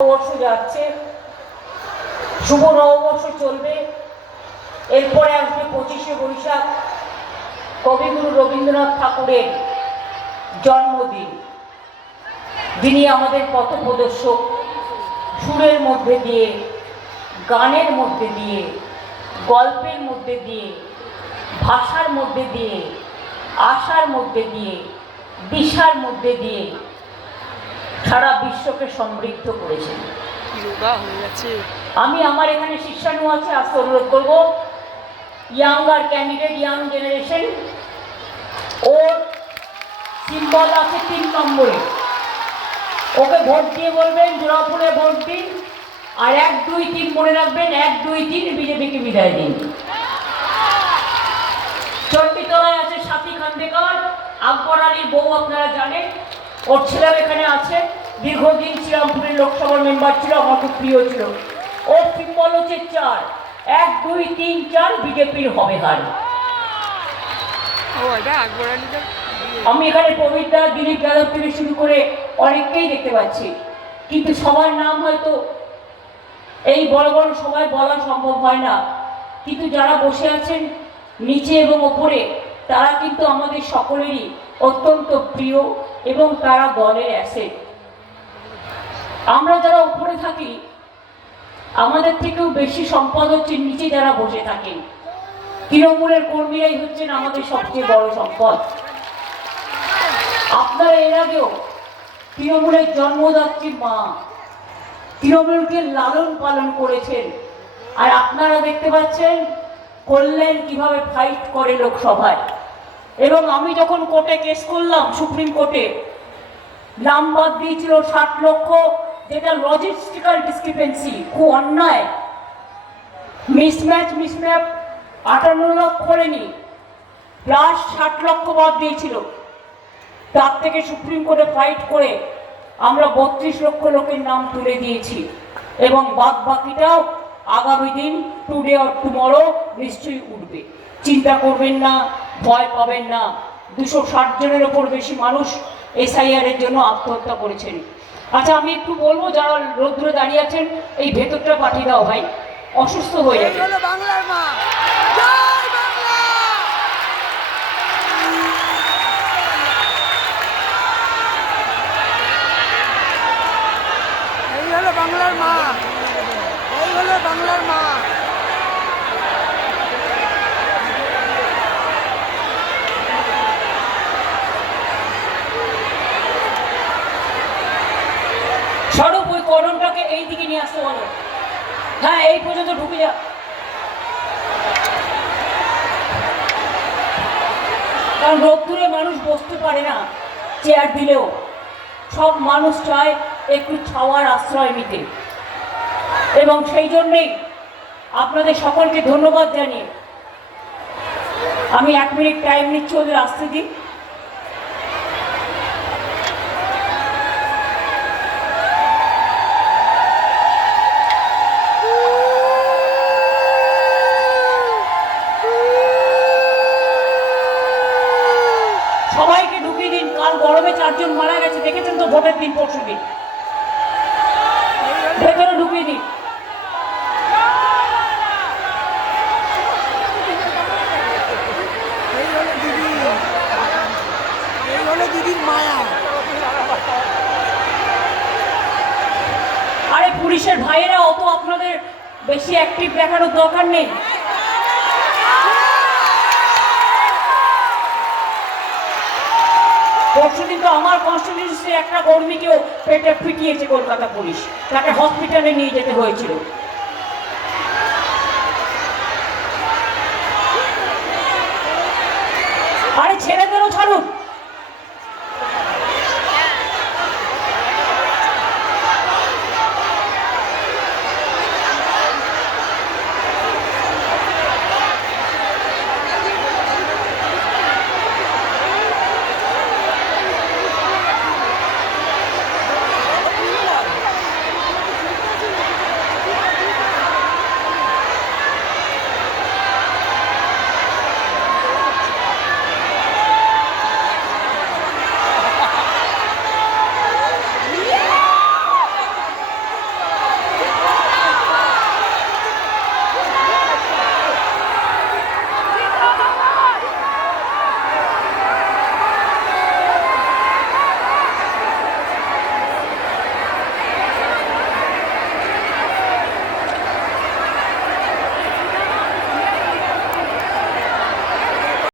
নববর্ষ যাচ্ছে, শুভ নববর্ষ চলবে। এরপরে আসবে 25শে বৈশাখ, কবিগুরু রবীন্দ্রনাথ ঠাকুরের জন্মদিন, যিনি আমাদের পথপ্রদর্শক। সুরের মধ্যে দিয়ে, গানের মধ্যে দিয়ে, গল্পের মধ্যে দিয়ে, ভাষার মধ্যে দিয়ে, আশার মধ্যে দিয়ে, দিশার মধ্যে দিয়ে সারা বিশ্বকে সমৃদ্ধ করেছেন। আমি আমার এখানে শিষ্যানু আছে, আজকে অনুরোধ করবো ইয়াঙ্গার ক্যান্ডিডেট, ইয়াং জেনারেশন, ওর সিম্বল আছে 3 নম্বরে, ওকে ভোট দিয়ে বলবেন জোড়াফুলে ভোট দিন, আর 1, 2, 3 মনে রাখবেন, 1, 2, 3 বিজেপিকে বিদায় দিন। চণ্ডীতলায় আছে সাথী খান্ডেকর, আকবর আলীর বউ, আপনারা জানেন, ওর ছেলেও এখানে আছে, দীর্ঘদিন শ্রীরামপুরের লোকসভার মেম্বার ছিল, আমার খুব প্রিয় ছিল। ওর সিম্বল হচ্ছে 4, 1, 2, 3, 4 বিজেপির হবে হার। আমি এখানে প্রবীরদা, দিলীপ যাদব থেকে শুরু করে অনেককেই দেখতে পাচ্ছি, কিন্তু সবার নাম হয়তো এই বড় বড় সবাই বলা সম্ভব হয় না, কিন্তু যারা বসে আছেন নিচে এবং ওপরে, তারা কিন্তু আমাদের সকলেরই অত্যন্ত প্রিয় এবং তারা দলের অ্যাসেট। আমরা যারা উপরে থাকি, আমাদের থেকেও বেশি সম্পদ হচ্ছে নিচে যারা বসে থাকেন। তৃণমূলের কর্মীরাই হচ্ছেন আমাদের সবচেয়ে বড় সম্পদ। আপনারা এর আগেও তৃণমূলের জন্মদাত্রী মা, তৃণমূলকে লালন পালন করেছেন, আর আপনারা দেখতে পাচ্ছেন করলেন কিভাবে ফাইট করে লোকসভায়। এবং আমি যখন কোর্টে কেস করলাম, সুপ্রিম কোর্টে নাম বাদ দিয়েছিল 60 লক্ষ, যেটা লজিস্টিক্যাল ডিসক্রিপেন্সি, খুব অন্যায়, মিসম্যাপ 58 লক্ষ করেনি, প্লাস 60 লক্ষ বাদ দিয়েছিল। তার থেকে সুপ্রিম কোর্টে ফাইট করে আমরা 32 লক্ষ লোকের নাম তুলে দিয়েছি, এবং বাদ বাকিটাও আগামী দিন, টুডে অর টুমরো, নিশ্চয়ই উঠবে। চিন্তা করবেন না, ভয় পাবেন না। 260 জনের ওপর বেশি মানুষ SIR এর জন্য আত্মহত্যা করেছেন। আচ্ছা, আমি একটু বলবো, যারা রৌদ্রে দাঁড়িয়ে আছেন, এই ভেতরটা পাঠিয়ে দাও ভাই, অসুস্থ হয়ে যাবে। বাংলার মা, জয় বাংলা। এই হলো বাংলার মা, এই হলো বাংলার মা। সড়ক ওই করণটাকে এই দিকে নিয়ে আসতে বলো। হ্যাঁ, এই পর্যন্ত ঢুকে যা। কারণ রোদ্দুরে মানুষ বসতে পারে না চেয়ার দিলেও, সব মানুষ চায় একটু ছাওয়ার আশ্রয় নিতে, এবং সেই জন্যেই আপনাদের সকলকে ধন্যবাদ জানিয়ে আমি 1 মিনিট টাইম নিচ্ছি, ওদের আসতে দিই। সবাইকে ঢুকিয়ে দিন। কাল গরমে 4 জন মারা গেছে, দেখেছেন তো ভোটের দিন, পরশু দিন। ভেতরে ঢুকিয়ে দিন। দিদির মায়া। আরে পুলিশের ভাইয়েরা অত আপনাদের বেশি অ্যাক্টিভ দেখানোর দরকার নেই। পরশুদিন তো আমার কনস্টিটিউয়েন্সির একটা কর্মীকেও পেটে পিটিয়েছে কলকাতা পুলিশ, তাকে হসপিটালে নিয়ে যেতে হয়েছিল। আরে ছেলেদেরও ছাড়ুন।